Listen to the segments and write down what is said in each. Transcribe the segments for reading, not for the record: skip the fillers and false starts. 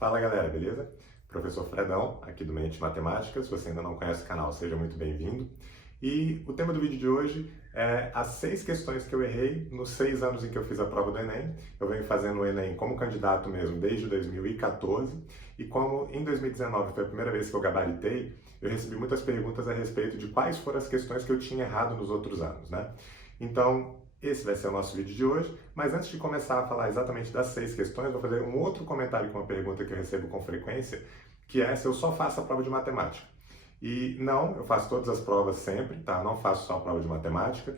Fala galera, beleza? Professor Fredão, aqui do Mente Matemática. Se você ainda não conhece o canal, seja muito bem-vindo. E o tema do vídeo de hoje é as 6 questões que eu errei nos 6 anos em que eu fiz a prova do Enem. Eu venho fazendo o Enem como candidato mesmo desde 2014 e como em 2019 foi a primeira vez que eu gabaritei, eu recebi muitas perguntas a respeito de quais foram as questões que eu tinha errado nos outros anos, né? Então, esse vai ser o nosso vídeo de hoje, mas antes de começar a falar exatamente das 6 questões, eu vou fazer um outro comentário com uma pergunta que eu recebo com frequência, que é se eu só faço a prova de matemática. E não, eu faço todas as provas sempre, tá? Não faço só a prova de matemática.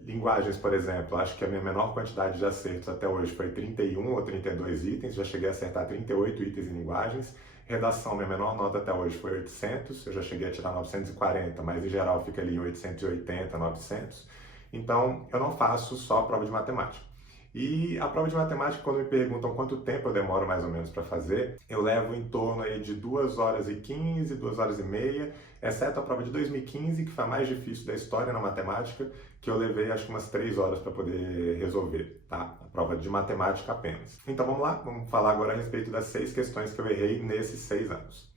Linguagens, por exemplo, acho que a minha menor quantidade de acertos até hoje foi 31 ou 32 itens, já cheguei a acertar 38 itens em linguagens. Redação, minha menor nota até hoje foi 800, eu já cheguei a tirar 940, mas em geral fica ali em 880, 900. Então, eu não faço só a prova de matemática. E a prova de matemática, quando me perguntam quanto tempo eu demoro mais ou menos para fazer, eu levo em torno aí de 2 horas e 15, 2 horas e meia, exceto a prova de 2015, que foi a mais difícil da história na matemática, que eu levei acho que umas 3 horas para poder resolver, tá? A prova de matemática apenas. Então vamos lá, vamos falar agora a respeito das 6 questões que eu errei nesses 6 anos.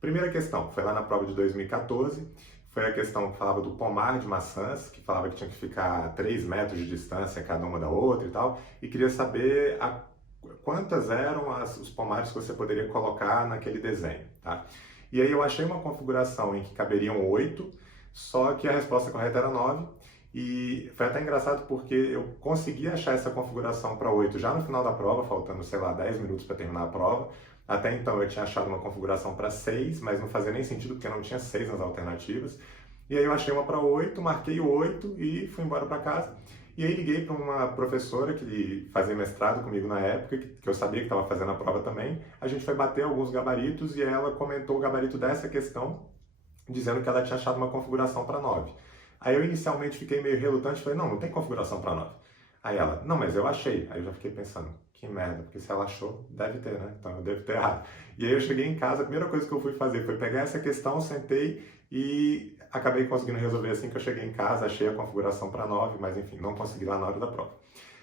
Primeira questão, foi lá na prova de 2014, foi a questão que falava do pomar de maçãs, que falava que tinha que ficar 3 metros de distância cada uma da outra e tal, e queria saber quantas eram os pomares que você poderia colocar naquele desenho, tá? E aí eu achei uma configuração em que caberiam 8, só que a resposta correta era 9, e foi até engraçado porque eu consegui achar essa configuração para 8 já no final da prova, faltando, sei lá, 10 minutos para terminar a prova. Até então eu tinha achado uma configuração para 6, mas não fazia nem sentido porque não tinha 6 nas alternativas. E aí eu achei uma para 8, marquei o 8 e fui embora para casa. E aí liguei para uma professora que fazia mestrado comigo na época, que eu sabia que estava fazendo a prova também. A gente foi bater alguns gabaritos e ela comentou o gabarito dessa questão, dizendo que ela tinha achado uma configuração para 9. Aí eu inicialmente fiquei meio relutante, falei, não tem configuração para 9. Aí ela, não, mas eu achei. Aí eu já fiquei pensando, que merda, porque se ela achou, deve ter, né? Então eu devo ter errado. E aí eu cheguei em casa, a primeira coisa que eu fui fazer foi pegar essa questão, sentei e acabei conseguindo resolver assim que eu cheguei em casa, achei a configuração para 9, mas enfim, não consegui lá na hora da prova.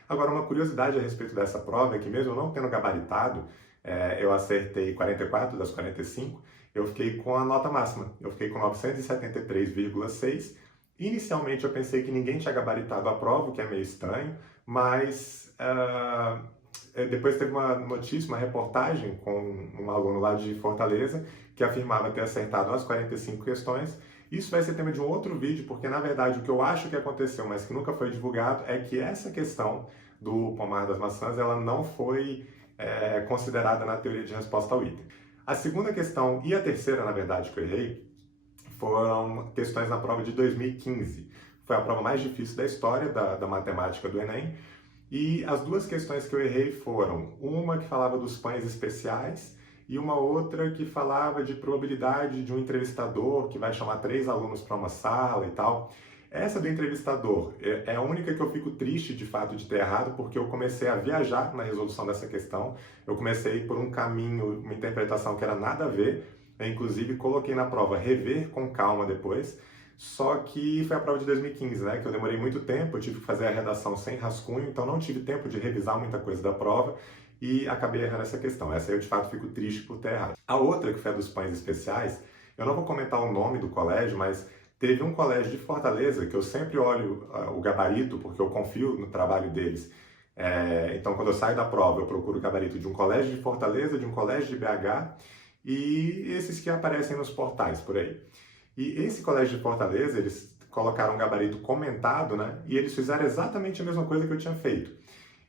Agora, uma curiosidade a respeito dessa prova é que mesmo não tendo gabaritado, eu acertei 44 das 45, eu fiquei com a nota máxima, eu fiquei com 973,6. Inicialmente eu pensei que ninguém tinha gabaritado a prova, o que é meio estranho, mas depois teve uma notícia, uma reportagem com um aluno lá de Fortaleza que afirmava ter acertado as 45 questões. Isso vai ser tema de um outro vídeo, porque na verdade o que eu acho que aconteceu, mas que nunca foi divulgado, é que essa questão do pomar das maçãs, ela não foi considerada na teoria de resposta ao item. A segunda questão e a terceira, na verdade, que eu errei, foram questões na prova de 2015. Foi a prova mais difícil da história da matemática do Enem. E as 2 questões que eu errei foram uma que falava dos pães especiais e uma outra que falava de probabilidade de um entrevistador que vai chamar 3 alunos para uma sala e tal. Essa do entrevistador é a única que eu fico triste de fato de ter errado, porque eu comecei a viajar na resolução dessa questão. Eu comecei por um caminho, uma interpretação que era nada a ver. Eu, inclusive, coloquei na prova rever com calma depois. Só que foi a prova de 2015, né? Que eu demorei muito tempo, eu tive que fazer a redação sem rascunho, então não tive tempo de revisar muita coisa da prova e acabei errando essa questão. Essa eu, de fato, fico triste por ter errado. A outra, que foi a dos pães especiais, eu não vou comentar o nome do colégio, mas teve um colégio de Fortaleza que eu sempre olho o gabarito, porque eu confio no trabalho deles. Então, quando eu saio da prova, eu procuro o gabarito de um colégio de Fortaleza, de um colégio de BH e esses que aparecem nos portais por aí. E esse colégio de Fortaleza, eles colocaram um gabarito comentado, né? E eles fizeram exatamente a mesma coisa que eu tinha feito.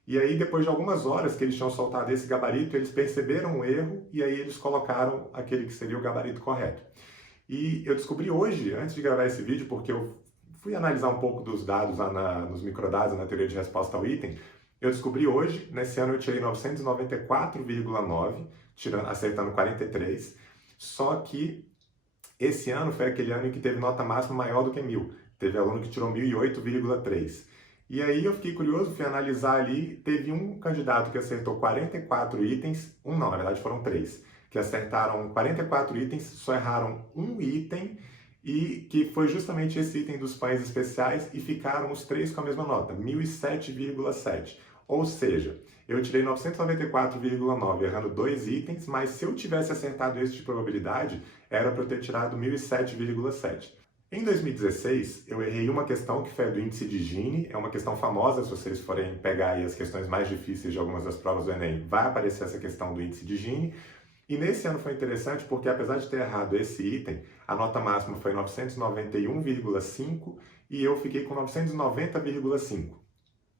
E aí, depois de algumas horas que eles tinham soltado esse gabarito, eles perceberam o erro e aí eles colocaram aquele que seria o gabarito correto. E eu descobri hoje, antes de gravar esse vídeo, porque eu fui analisar um pouco dos dados lá nos microdados, na teoria de resposta ao item, eu descobri hoje, nesse ano eu tirei 994,9, acertando 43, só que esse ano foi aquele ano em que teve nota máxima maior do que 1.000. Teve aluno que tirou 1.008,3. E aí eu fiquei curioso, fui analisar ali, teve um candidato que acertou 44 itens, na verdade foram 3, que acertaram 44 itens, só erraram um item, e que foi justamente esse item dos pães especiais, e ficaram os 3 com a mesma nota, 1.007,7. Ou seja, eu tirei 994,9 errando 2 itens, mas se eu tivesse acertado esse de probabilidade, era para eu ter tirado 1007,7. Em 2016, eu errei uma questão que foi a do índice de Gini, é uma questão famosa, se vocês forem pegar aí as questões mais difíceis de algumas das provas do Enem, vai aparecer essa questão do índice de Gini. E nesse ano foi interessante porque, apesar de ter errado esse item, a nota máxima foi 991,5 e eu fiquei com 990,5.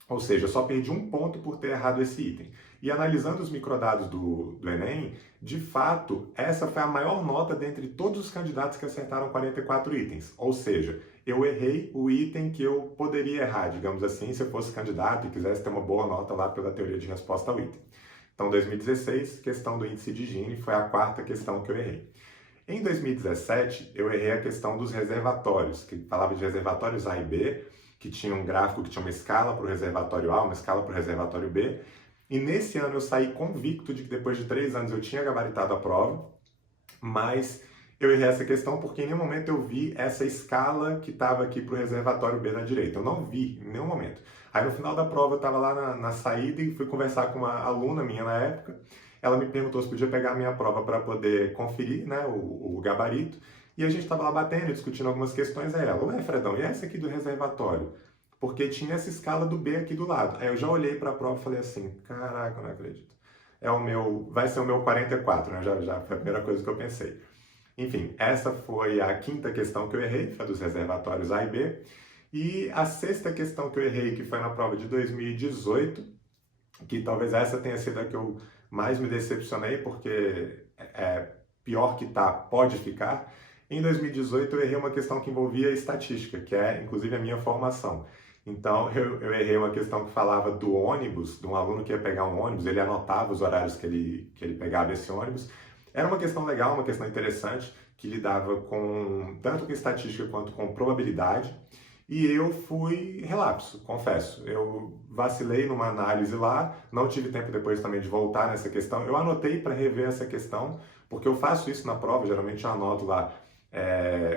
Ou seja, eu só perdi um ponto por ter errado esse item. E analisando os microdados do Enem, de fato, essa foi a maior nota dentre todos os candidatos que acertaram 44 itens. Ou seja, eu errei o item que eu poderia errar, digamos assim, se eu fosse candidato e quisesse ter uma boa nota lá pela teoria de resposta ao item. Então, 2016, questão do índice de Gini, foi a quarta questão que eu errei. Em 2017, eu errei a questão dos reservatórios, que falava de reservatórios A e B, que tinha um gráfico que tinha uma escala para o reservatório A, uma escala para o reservatório B. E nesse ano eu saí convicto de que depois de 3 anos eu tinha gabaritado a prova, mas eu errei essa questão porque em nenhum momento eu vi essa escala que estava aqui para o reservatório B na direita. Eu não vi em nenhum momento. Aí no final da prova eu estava lá na saída e fui conversar com uma aluna minha na época. Ela me perguntou se podia pegar a minha prova para poder conferir, né, o gabarito. E a gente estava lá batendo, discutindo algumas questões. Aí ela, ué, Fredão, e essa aqui do reservatório? Porque tinha essa escala do B aqui do lado. Aí eu já olhei para a prova e falei assim, caraca, eu não acredito. Vai ser o meu 44, né? Já foi a primeira coisa que eu pensei. Enfim, essa foi a quinta questão que eu errei, foi dos reservatórios A e B. E a sexta questão que eu errei, que foi na prova de 2018, que talvez essa tenha sido a que eu mais me decepcionei, porque pior que tá, pode ficar. Em 2018 eu errei uma questão que envolvia estatística, que é inclusive a minha formação. Então eu errei uma questão que falava do ônibus, de um aluno que ia pegar um ônibus, ele anotava os horários que ele pegava esse ônibus. Era uma questão legal, uma questão interessante, que lidava com tanto com estatística quanto com probabilidade. E eu fui relapso, confesso. Eu vacilei numa análise lá, não tive tempo depois também de voltar nessa questão. Eu anotei para rever essa questão, porque eu faço isso na prova, geralmente eu anoto lá,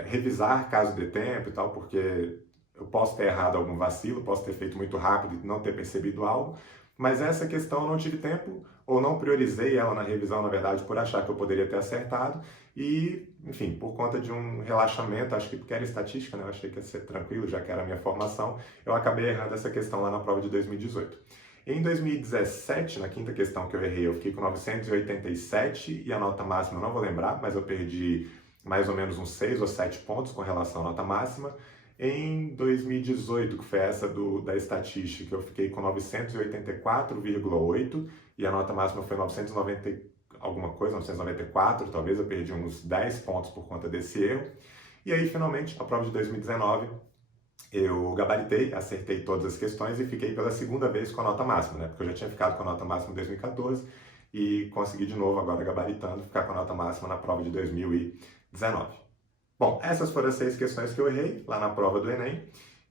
revisar caso dê tempo e tal, porque eu posso ter errado algum vacilo, posso ter feito muito rápido e não ter percebido algo. Mas essa questão eu não tive tempo, ou não priorizei ela na revisão, na verdade, por achar que eu poderia ter acertado. E, enfim, por conta de um relaxamento, acho que porque era estatística, né? Eu achei que ia ser tranquilo, já que era a minha formação, eu acabei errando essa questão lá na prova de 2018. Em 2017, na quinta questão que eu errei, eu fiquei com 987 e a nota máxima eu não vou lembrar, mas eu perdi mais ou menos uns 6 ou 7 pontos com relação à nota máxima. Em 2018, que foi essa da estatística, eu fiquei com 984,8 e a nota máxima foi 990 alguma coisa, 994, talvez eu perdi uns 10 pontos por conta desse erro. E aí, finalmente, a prova de 2019, eu gabaritei, acertei todas as questões e fiquei pela segunda vez com a nota máxima, né? Porque eu já tinha ficado com a nota máxima em 2014 e consegui de novo, agora gabaritando, ficar com a nota máxima na prova de 2019. Bom, essas foram as 6 questões que eu errei lá na prova do Enem.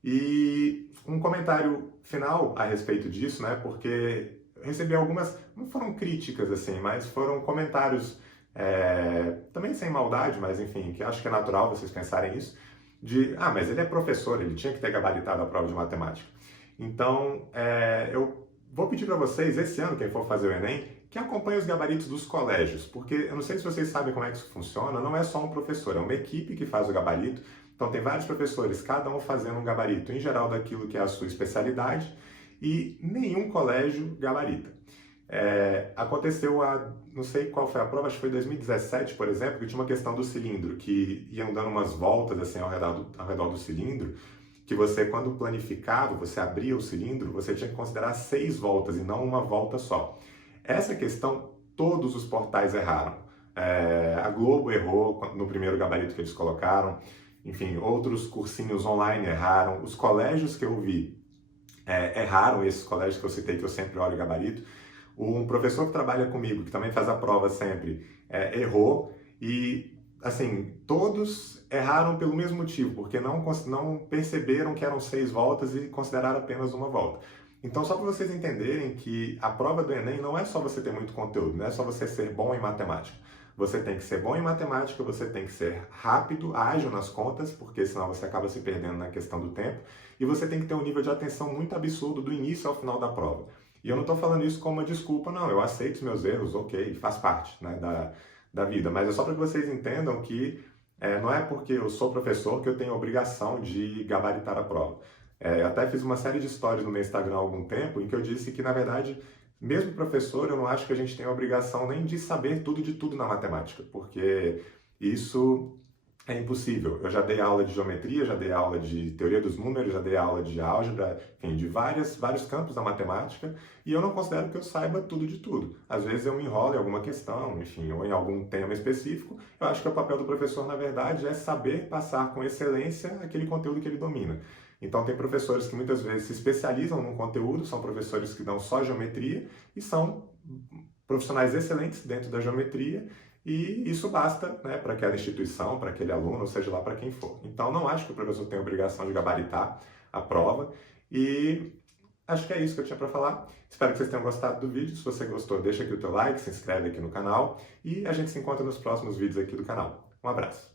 E um comentário final a respeito disso, né? Porque eu recebi algumas, não foram críticas assim, mas foram comentários, também sem maldade, mas enfim, que acho que é natural vocês pensarem isso, mas ele é professor, ele tinha que ter gabaritado a prova de matemática. Então, eu vou pedir para vocês, esse ano, quem for fazer o Enem, que acompanhe os gabaritos dos colégios, porque eu não sei se vocês sabem como é que isso funciona, não é só um professor, é uma equipe que faz o gabarito, então tem vários professores, cada um fazendo um gabarito, em geral daquilo que é a sua especialidade, e nenhum colégio gabarita. Aconteceu não sei qual foi a prova, acho que foi 2017, por exemplo, que tinha uma questão do cilindro, que iam dando umas voltas assim ao redor do cilindro, que você, quando planificava, você abria o cilindro, você tinha que considerar 6 voltas e não uma volta só. Essa questão, todos os portais erraram. A Globo errou no primeiro gabarito que eles colocaram, enfim, outros cursinhos online erraram, os colégios que eu vi erraram, esses colégios que eu citei, que eu sempre olho o gabarito. Um professor que trabalha comigo, que também faz a prova sempre, errou e, assim, todos erraram pelo mesmo motivo, porque não perceberam que eram 6 voltas e consideraram apenas uma volta. Então, só para vocês entenderem que a prova do Enem não é só você ter muito conteúdo, não é só você ser bom em matemática. Você tem que ser bom em matemática, você tem que ser rápido, ágil nas contas, porque senão você acaba se perdendo na questão do tempo, e você tem que ter um nível de atenção muito absurdo do início ao final da prova. E eu não estou falando isso como uma desculpa, não. Eu aceito os meus erros, ok, faz parte, né, da vida. Mas é só para que vocês entendam que não é porque eu sou professor que eu tenho a obrigação de gabaritar a prova. Eu até fiz uma série de stories no meu Instagram há algum tempo em que eu disse que, na verdade, mesmo professor, eu não acho que a gente tem a obrigação nem de saber tudo de tudo na matemática, porque isso é impossível. Eu já dei aula de geometria, já dei aula de teoria dos números, já dei aula de álgebra, enfim, de vários campos da matemática, e eu não considero que eu saiba tudo de tudo. Às vezes eu me enrolo em alguma questão, enfim, ou em algum tema específico. Eu acho que o papel do professor, na verdade, é saber passar com excelência aquele conteúdo que ele domina. Então, tem professores que muitas vezes se especializam num conteúdo, são professores que dão só geometria e são profissionais excelentes dentro da geometria, e isso basta, né, para aquela instituição, para aquele aluno, ou seja lá para quem for. Então, não acho que o professor tem a obrigação de gabaritar a prova, e acho que é isso que eu tinha para falar. Espero que vocês tenham gostado do vídeo. Se você gostou, deixa aqui o teu like, se inscreve aqui no canal, e a gente se encontra nos próximos vídeos aqui do canal. Um abraço!